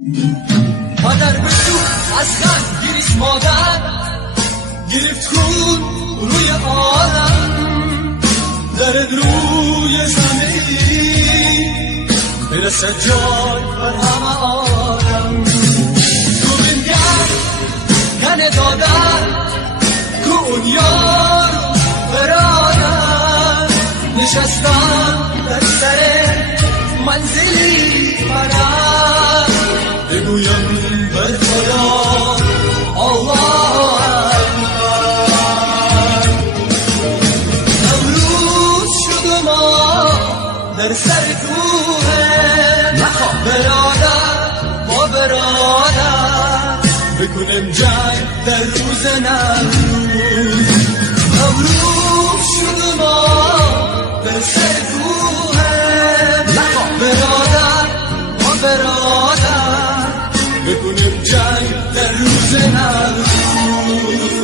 مادر بگو از غمگیریش مادر گرفت خون روی عالم، درد روی زمین برسه جای بر همه آدم. تو بنگر گنه دادن که اون یار برادر نشستن در سر منزلی پرد، بگویم بر خدا الله اکبر. نوروز شد و ما در سر کوه برادر با برادر بکنیم جنگ در روز نوروز. نوروز شد و ما در سر کوه برادر با برادر بکنیم جنگ در روز نوروز.